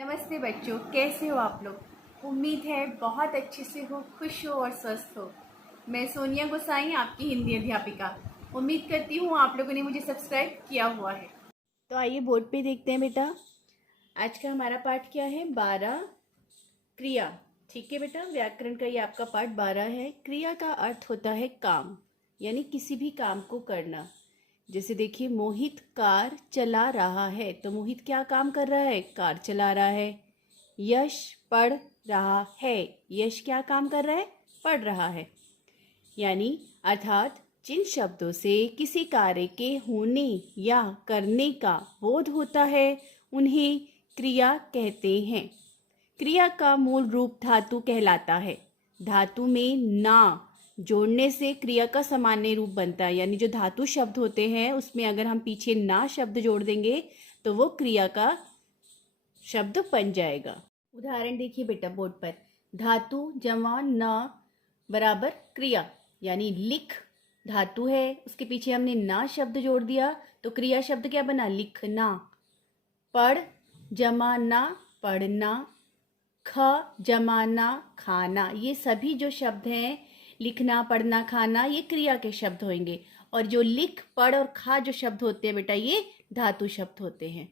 नमस्ते बच्चों, कैसे हो आप लोग। उम्मीद है बहुत अच्छे से हो, खुश हो और स्वस्थ हो। मैं सोनिया गोसाई, आपकी हिंदी अध्यापिका। उम्मीद करती हूँ आप लोगों ने मुझे सब्सक्राइब किया हुआ है। तो आइए बोर्ड पे देखते हैं बेटा, आज का हमारा पाठ क्या है। 12 क्रिया। ठीक है बेटा, व्याकरण का ये आपका पाठ 12 है। क्रिया का अर्थ होता है काम, यानी किसी भी काम को करना। जैसे देखिए, मोहित कार चला रहा है, तो मोहित क्या काम कर रहा है? कार चला रहा है। यश पढ़ रहा है, यश क्या काम कर रहा है? पढ़ रहा है। यानी अर्थात जिन शब्दों से किसी कार्य के होने या करने का बोध होता है उन्हें क्रिया कहते हैं। क्रिया का मूल रूप धातु कहलाता है। धातु में ना जोड़ने से क्रिया का सामान्य रूप बनता है, यानी जो धातु शब्द होते हैं उसमें अगर हम पीछे ना शब्द जोड़ देंगे तो वो क्रिया का शब्द बन जाएगा। उदाहरण देखिए बेटा बोर्ड पर, धातु जमा ना बराबर क्रिया, यानी लिख धातु है, उसके पीछे हमने ना शब्द जोड़ दिया तो क्रिया शब्द क्या बना? लिखना। पढ़ जमा ना पढ़ना, ख जमाना खाना, ये सभी जो शब्द हैं लिखना पढ़ना खाना, ये क्रिया के शब्द होंगे। और जो लिख पढ़ और खा जो शब्द होते हैं बेटा, ये धातु शब्द होते हैं।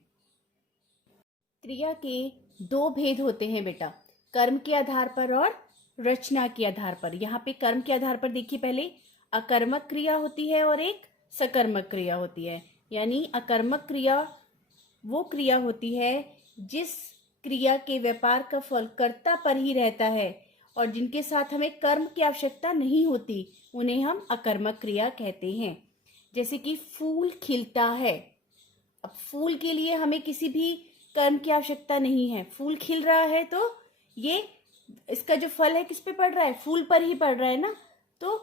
क्रिया के दो भेद होते हैं बेटा, कर्म के आधार पर और रचना के आधार पर। यहाँ पे कर्म के आधार पर देखिए, पहले अकर्मक क्रिया होती है और एक सकर्मक क्रिया होती है। यानी अकर्मक क्रिया वो क्रिया होती है जिस क्रिया के व्यापार का फल कर्ता पर ही रहता है और जिनके साथ हमें कर्म की आवश्यकता नहीं होती, उन्हें हम अकर्मक क्रिया कहते हैं। जैसे कि फूल खिलता है, अब फूल के लिए हमें किसी भी कर्म की आवश्यकता नहीं है, फूल खिल रहा है तो ये इसका जो फल है किस पे पड़ रहा है? फूल पर ही पड़ रहा है ना, तो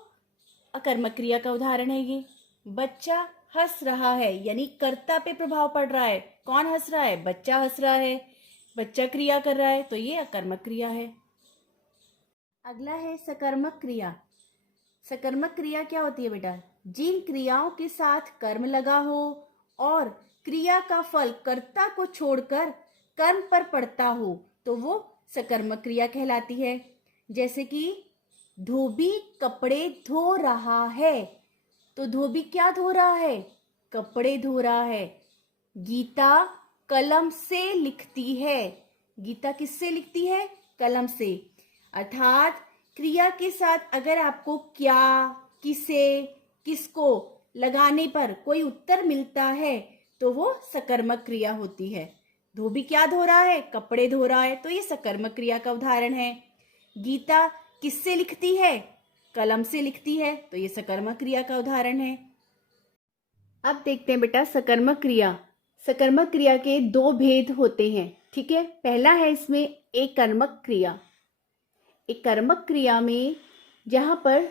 अकर्मक क्रिया का उदाहरण है ये। बच्चा हंस रहा है, यानी कर्ता पे प्रभाव पड़ रहा है। कौन हंस रहा है? बच्चा हंस रहा है, बच्चा क्रिया कर रहा है, तो ये अकर्मक क्रिया है। अगला है सकर्मक क्रिया। सकर्मक क्रिया क्या होती है बेटा? जिन क्रियाओं के साथ कर्म लगा हो और क्रिया का फल कर्ता को छोड़कर कर्म पर पड़ता हो तो वो सकर्मक क्रिया कहलाती है। जैसे कि धोबी कपड़े धो रहा है, तो धोबी क्या धो रहा है? कपड़े धो रहा है। गीता कलम से लिखती है, गीता किससे लिखती है? कलम से। अर्थात क्रिया के साथ अगर आपको क्या, किसे, किसको लगाने पर कोई उत्तर मिलता है तो वो सकर्मक क्रिया होती है। धोबी क्या धो रहा है? कपड़े धो रहा है, तो ये सकर्मक क्रिया का उदाहरण है। गीता किससे लिखती है? कलम से लिखती है, तो ये सकर्मक क्रिया का उदाहरण है। अब देखते हैं बेटा सकर्मक क्रिया। सकर्मक क्रिया के दो भेद होते हैं, ठीक है। पहला है इसमें एक कर्मक क्रिया। एक कर्मक क्रिया में जहाँ पर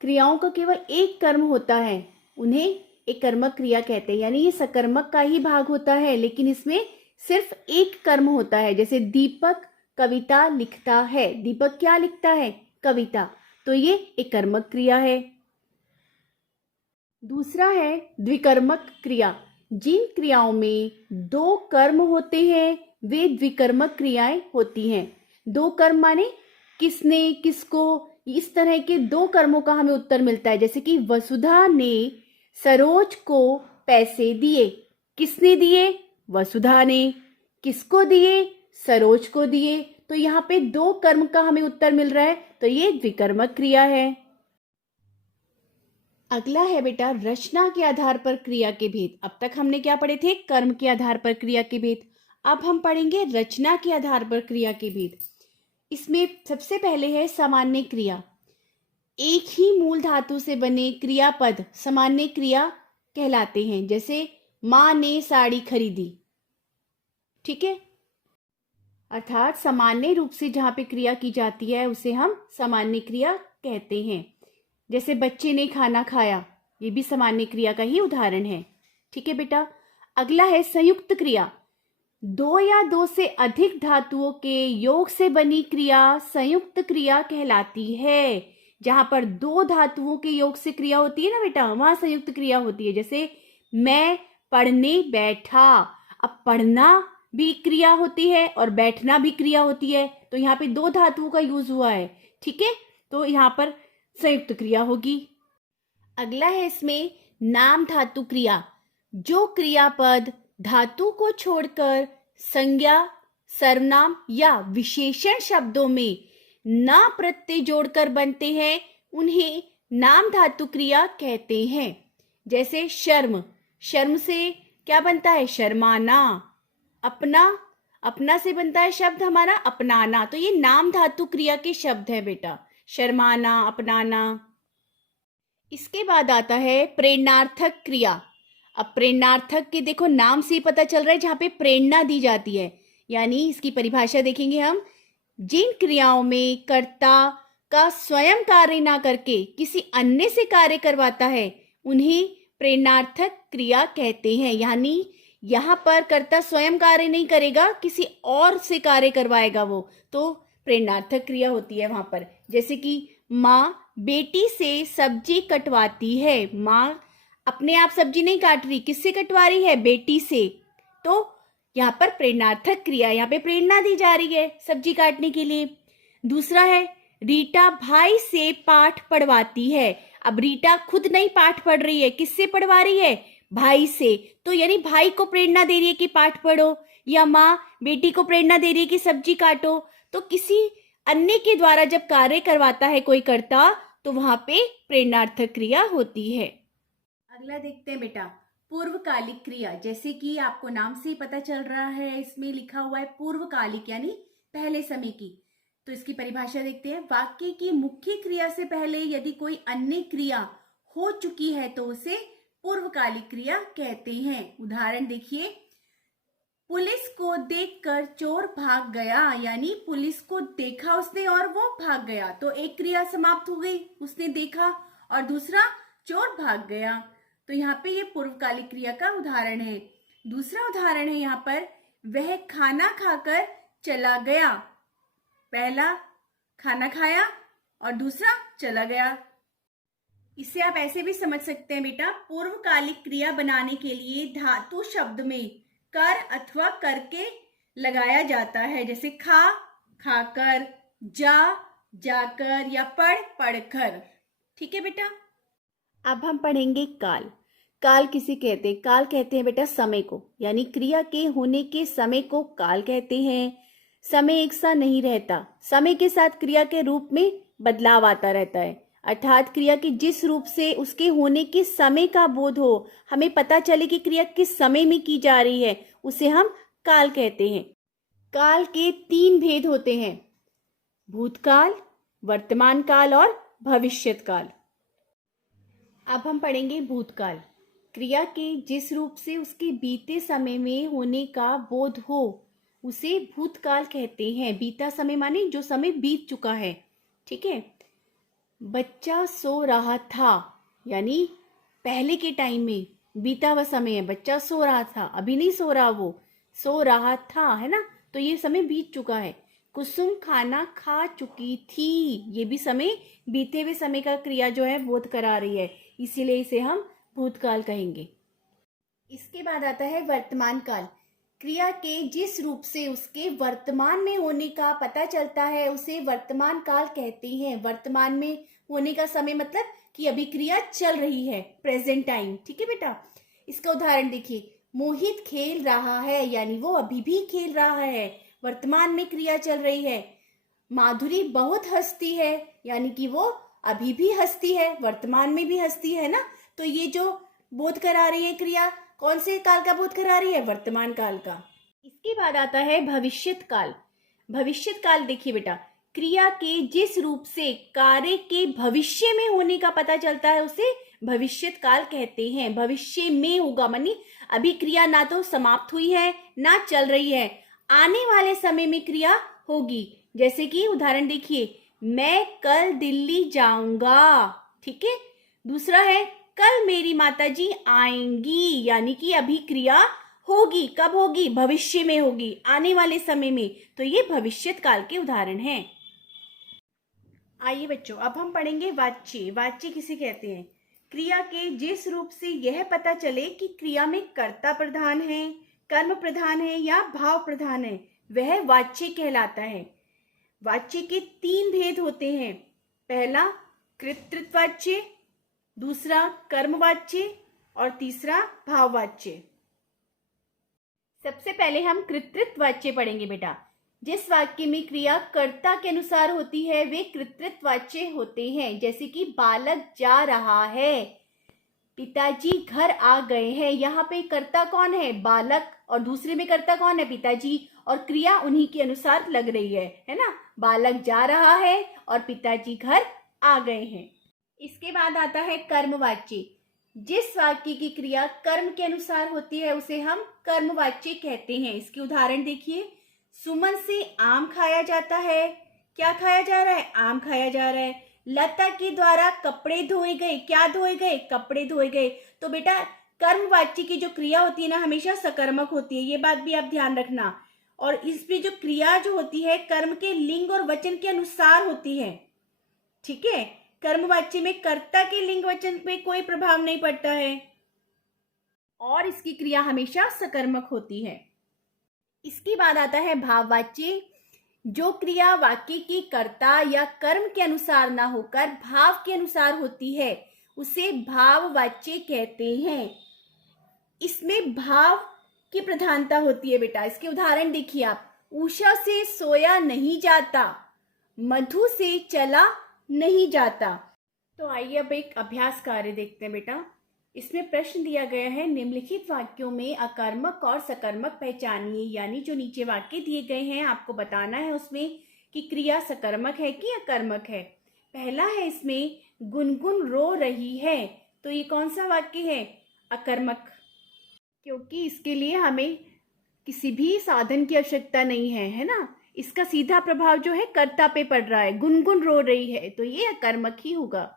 क्रियाओं का केवल एक कर्म होता है उन्हें एक कर्मक क्रिया कहते हैं। यानी ये सकर्मक का ही भाग होता है लेकिन इसमें सिर्फ एक कर्म होता है। जैसे दीपक कविता लिखता है, दीपक क्या लिखता है? कविता, तो ये एक कर्मक क्रिया है। दूसरा है द्विकर्मक क्रिया। जिन क्रियाओं में दो कर्म होते हैं वे द्विकर्मक क्रियाएं होती हैं। दो कर्म माने किसने, किसको, इस तरह के दो कर्मों का हमें उत्तर मिलता है। जैसे कि वसुधा ने सरोज को पैसे दिए। किसने दिए? वसुधा ने। किसको दिए? सरोज को दिए। तो यहाँ पे दो कर्म का हमें उत्तर मिल रहा है, तो ये द्विकर्मक क्रिया है। अगला है बेटा रचना के आधार पर क्रिया के भेद। अब तक हमने क्या पढ़े थे? कर्म के आधार पर क्रिया के भेद। अब हम पढ़ेंगे रचना के आधार पर क्रिया के भेद। इसमें सबसे पहले है सामान्य क्रिया। एक ही मूल धातु से बने क्रियापद सामान्य क्रिया कहलाते हैं। जैसे माँ ने साड़ी खरीदी, ठीक है। अर्थात सामान्य रूप से जहाँ पे क्रिया की जाती है उसे हम सामान्य क्रिया कहते हैं। जैसे बच्चे ने खाना खाया, ये भी सामान्य क्रिया का ही उदाहरण है, ठीक है बेटा। अगला है संयुक्त क्रिया। दो या दो से अधिक धातुओं के योग से बनी क्रिया संयुक्त क्रिया कहलाती है। जहां पर दो धातुओं के योग से क्रिया होती है ना बेटा, वहां संयुक्त क्रिया होती है। जैसे मैं पढ़ने बैठा, अब पढ़ना भी क्रिया होती है और बैठना भी क्रिया होती है। तो यहाँ पे दो धातुओं का यूज हुआ है, ठीक है। तो यहाँ पर संयुक्त क्रिया होगी। अगला है इसमें नाम धातु क्रिया। जो क्रियापद धातु को छोड़कर संज्ञा, सर्वनाम या विशेषण शब्दों में ना प्रत्यय जोड़कर बनते हैं उन्हें नाम धातु क्रिया कहते हैं। जैसे शर्म, शर्म से क्या बनता है? शर्माना। अपना, अपना से बनता है शब्द हमारा अपनाना। तो ये नाम धातु क्रिया के शब्द है बेटा, शर्माना, अपनाना। इसके बाद आता है प्रेरणार्थक क्रिया। अब प्रेरणार्थक के देखो नाम से ही पता चल रहा है जहाँ पे प्रेरणा दी जाती है, यानी इसकी परिभाषा देखेंगे हम। जिन क्रियाओं में कर्ता का स्वयं कार्य ना करके किसी अन्य से कार्य करवाता है उन्हें प्रेरणार्थक क्रिया कहते हैं। यानी यहाँ पर कर्ता स्वयं कार्य नहीं करेगा, किसी और से कार्य करवाएगा वो, तो प्रेरणार्थक क्रिया होती है वहां पर। जैसे कि माँ बेटी से सब्जी कटवाती है। माँ अपने आप सब्जी नहीं काट रही, किससे कटवा रही है? बेटी से। तो यहाँ पर प्रेरणार्थक क्रिया, यहाँ पे प्रेरणा दी जा रही है सब्जी काटने के लिए। दूसरा है रीटा भाई से पाठ पढ़वाती है। अब रीटा खुद नहीं पाठ पढ़ रही है, किससे पढ़वा रही है? भाई से। तो यानी भाई को प्रेरणा दे रही है कि पाठ पढ़ो, या माँ बेटी को प्रेरणा दे रही है कि सब्जी काटो। तो किसी अन्य के द्वारा जब कार्य करवाता है कोई कर्ता तो वहां पे प्रेरणार्थक क्रिया होती है। अगला देखते हैं बेटा पूर्वकालिक क्रिया। जैसे कि आपको नाम से ही पता चल रहा है, इसमें लिखा हुआ है पूर्वकालिक यानी पहले समय की। तो इसकी परिभाषा देखते हैं। वाक्य की मुख्य क्रिया से पहले यदि कोई अन्य क्रिया हो चुकी है तो उसे पूर्वकालिक क्रिया कहते हैं। उदाहरण देखिए, पुलिस को देखकर चोर भाग गया, यानी पुलिस को देखा उसने और वो भाग गया। तो एक क्रिया समाप्त हो गई, उसने देखा, और दूसरा चोर भाग गया। तो यहाँ पे ये पूर्वकालिक क्रिया का उदाहरण है। दूसरा उदाहरण है यहाँ पर, वह खाना खाकर चला गया। पहला खाना खाया और दूसरा चला गया। इसे आप ऐसे भी समझ सकते हैं बेटा, पूर्वकालिक क्रिया बनाने के लिए धातु शब्द में कर अथवा करके लगाया जाता है। जैसे खा, खाकर, जा, जाकर, या पढ़, पढ़कर। ठीक है बेटा। अब हम पढ़ेंगे काल। काल किसे कहते हैं? काल कहते हैं बेटा समय को, यानी क्रिया के होने के समय को काल कहते हैं। समय एक सा नहीं रहता, समय के साथ क्रिया के रूप में बदलाव आता रहता है। अर्थात क्रिया के जिस रूप से उसके होने के समय का बोध हो, हमें पता चले कि क्रिया किस समय में की जा रही है, उसे हम काल कहते हैं। काल के 3 भेद होते हैं, भूतकाल, वर्तमान काल और भविष्यत काल। अब हम पढ़ेंगे भूतकाल। क्रिया के जिस रूप से उसके बीते समय में होने का बोध हो उसे भूतकाल कहते हैं। बीता समय माने जो समय बीत चुका है। ठीक है। बच्चा सो रहा था, यानी पहले के टाइम में बीता हुआ समय है। बच्चा सो रहा था, अभी नहीं सो रहा, वो सो रहा था, है ना। तो ये समय बीत चुका है। कुसुम खाना खा चुकी थी, ये भी समय बीते हुए समय का क्रिया जो है बोध करा रही है, इसीलिए इसे हम भूतकाल कहेंगे। इसके बाद आता है वर्तमान काल। क्रिया के जिस रूप से उसके वर्तमान में होने का पता चलता है उसे वर्तमान काल कहते हैं। वर्तमान में होने का समय मतलब कि अभी क्रिया चल रही है, प्रेजेंट टाइम। ठीक है बेटा। इसका उदाहरण देखिए, मोहित खेल रहा है, यानी वो अभी भी खेल रहा है, वर्तमान में क्रिया चल रही है। माधुरी बहुत हंसती है, यानी कि वो अभी भी हंसती है, वर्तमान में भी हंसती है ना। तो ये जो बोध करा रही है क्रिया, कौन से काल का बोध करा रही है? वर्तमान काल का। इसके बाद आता है भविष्यत काल। भविष्यत काल देखिए बेटा, क्रिया के जिस रूप से कार्य के भविष्य में होने का पता चलता है उसे भविष्यत काल कहते हैं। भविष्य में होगा, मानी अभी क्रिया ना तो समाप्त हुई है ना चल रही है, आने वाले समय में क्रिया होगी। जैसे कि उदाहरण देखिए, मैं कल दिल्ली जाऊंगा। ठीक है। दूसरा है, कल मेरी माताजी आएंगी, यानी कि अभी क्रिया होगी। कब होगी? भविष्य में होगी, आने वाले समय में। तो ये भविष्यत काल के उदाहरण हैं। आइए बच्चों, अब हम पढ़ेंगे वाच्य। वाच्य किसे कहते हैं? क्रिया के जिस रूप से यह पता चले कि क्रिया में कर्ता प्रधान है, कर्म प्रधान है या भाव प्रधान है वह वाच्य कहलाता है। वाच्य के 3 भेद होते हैं। पहला कृतृत्ववाच्य, दूसरा कर्मवाच्य और तीसरा भाववाच्य। सबसे पहले हम कृतृत्ववाच्य पढ़ेंगे बेटा। जिस वाक्य में क्रिया कर्ता के अनुसार होती है वे कृतृत्ववाच्य होते हैं। जैसे कि बालक जा रहा है, पिताजी घर आ गए हैं। यहाँ पे कर्ता कौन है? बालक। और दूसरे में कर्ता कौन है? पिताजी। और क्रिया उन्हीं के अनुसार लग रही है ना। बालक जा रहा है और पिताजी घर आ गए हैं। इसके बाद आता है कर्मवाच्य। जिस वाक्य की क्रिया कर्म के अनुसार होती है उसे हम कर्मवाच्य कहते हैं। इसके उदाहरण देखिए। सुमन से आम खाया जाता है। क्या खाया जा रहा है? आम खाया जा रहा है। लता के द्वारा कपड़े धोए गए। क्या धोए गए? कपड़े धोए गए। तो बेटा कर्मवाच्य की जो क्रिया होती है ना हमेशा सकर्मक होती है, ये बात भी आप ध्यान रखना। और इसमें जो क्रिया जो होती है कर्म के लिंग और वचन के अनुसार होती है। ठीक है, कर्मवाच्य में कर्ता के लिंग वचन पे कोई प्रभाव नहीं पड़ता है और इसकी क्रिया हमेशा सकर्मक होती है। इसके बाद आता है भाववाच्य। जो क्रिया वाक्य की कर्ता या कर्म के अनुसार ना होकर भाव के अनुसार होती है उसे भाववाच्य कहते हैं। इसमें भाव की प्रधानता होती है बेटा। इसके उदाहरण देखिए आप। उषा से सोया नहीं जाता, मधु से चला नहीं जाता। तो आइए अब एक अभ्यास कार्य देखते हैं बेटा। इसमें प्रश्न दिया गया है, निम्नलिखित वाक्यों में अकर्मक और सकर्मक पहचानिए। यानी जो नीचे वाक्य दिए गए हैं आपको बताना है उसमें कि क्रिया सकर्मक है कि अकर्मक है। पहला है इसमें गुनगुन रो रही है। तो ये कौन सा वाक्य है? अकर्मक, क्योंकि इसके लिए हमें किसी भी साधन की आवश्यकता नहीं है ना। इसका सीधा प्रभाव जो है कर्ता पे पड़ रहा है। गुनगुन रो रही है तो ये अकर्मक ही होगा।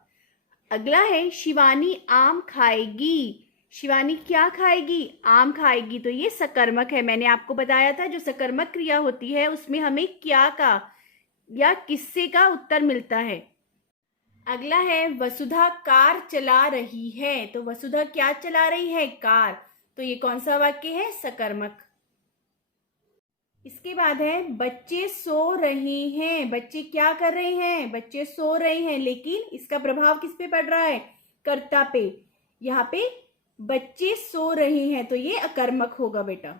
अगला है शिवानी आम खाएगी। शिवानी क्या खाएगी? आम खाएगी। तो ये सकर्मक है। मैंने आपको बताया था जो सकर्मक क्रिया होती है उसमें हमें क्या का या किससे का उत्तर मिलता है। अगला है वसुधा कार चला रही है। तो वसुधा क्या चला रही है? कार। तो ये कौन सा वाक्य है? सकर्मक। इसके बाद है बच्चे सो रहे हैं। बच्चे क्या कर रहे हैं? बच्चे सो रहे हैं। लेकिन इसका प्रभाव किस पे पड़ रहा है? कर्ता पे। यहाँ पे बच्चे सो रहे हैं तो ये अकर्मक होगा बेटा।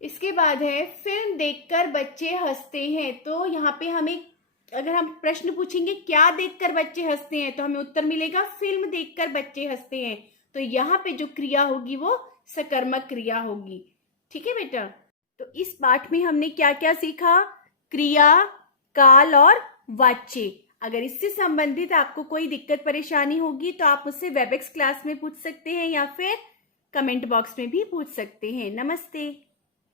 इसके बाद है फिल्म देखकर बच्चे हंसते हैं। तो यहाँ पे हमें अगर हम प्रश्न पूछेंगे क्या देखकर बच्चे हंसते हैं तो हमें उत्तर मिलेगा फिल्म देखकर बच्चे हंसते हैं। तो यहाँ पे जो क्रिया होगी वो सकर्मक क्रिया होगी। ठीक है बेटा। तो इस पाठ में हमने क्या क्या सीखा? क्रिया, काल और वाच्य। अगर इससे संबंधित आपको कोई दिक्कत परेशानी होगी तो आप मुझसे वेबएक्स क्लास में पूछ सकते हैं या फिर कमेंट बॉक्स में भी पूछ सकते हैं। नमस्ते।